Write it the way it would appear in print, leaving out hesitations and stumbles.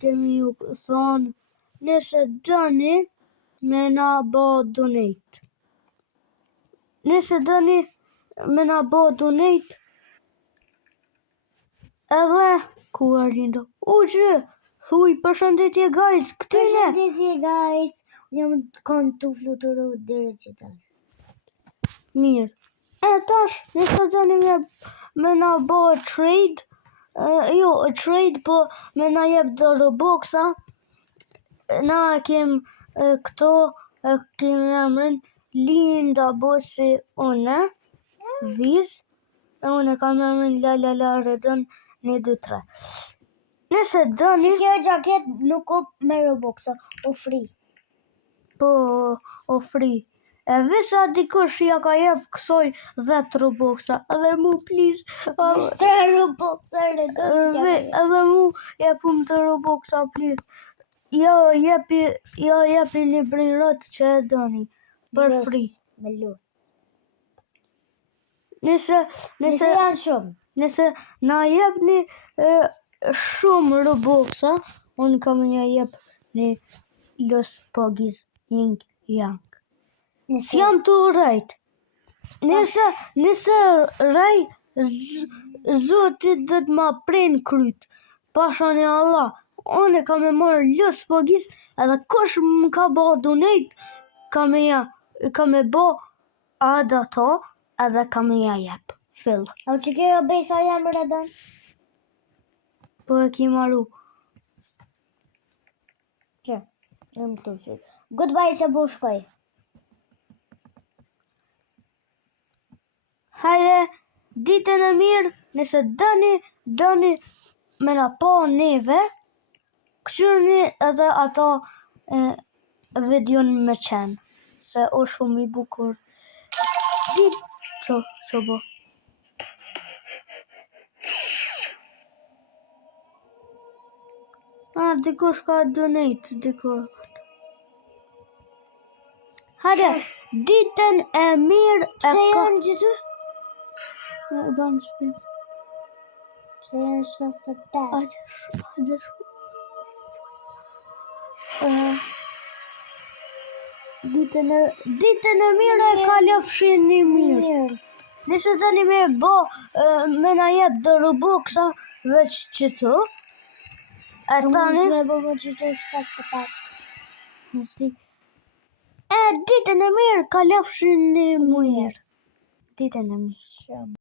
kemi ju thonë, nëse doni me na bo donate. Nëse doni me na bo donate, edhe ku Arlindo? Thuj përshëndetje guys, këtyne. Përshëndetje guys, jam kanë të fluturu deri qëtar. Mirë. Tash, nëse doni me na bo trade, trade, po me na jep do Robuxa, na kem këto, kem emrin Linda Bosi une, Viz, une kam emrin La Redon 1, 2, 3. Nëse doni... Që kjo gjaket nuk o me Robuxa, o free. Po, o free. E visa dikush ja ka jep kësoj 10 Robuxa, edhe mu please. 3 Robuxa Edhe mu jepum të Robuxa please. Jo jepi një brinrot që e doni. Për free. Me lus. Nëse janë shumë. Nëse na jepni shumë Robuxa, unë kam një jep një los pogis yin yang. Si jam të rejt. Nëse rej, Zotit dhe të ma pren kryt. Pasha një Allah, unë kam e marrë los pogis, edhe kush më ka bo donate, kam e bo ada to, edhe kam e ja jep. Fill. A që kjo besa jam Redon? Po e ki maru. Që? Jam të shi. Goodbye se bu shkoj. Hajde, ditën e mirë, nëse doni me na po neve, këshirni edhe ato videon me qenë, se o shumë i bukur. Që bo? Dikush ka donate, dikush. Hajde, ditën e mirë e ka... Se janë gjithu? Banë shpin. Se janë 75. Ditën e mirë e kalofshin një mirë. Nëse tani me bo, me na jep do Robuxa, veç qëto. E tani... ditën e mirë kalofshin një mirë. Ditën e mirë.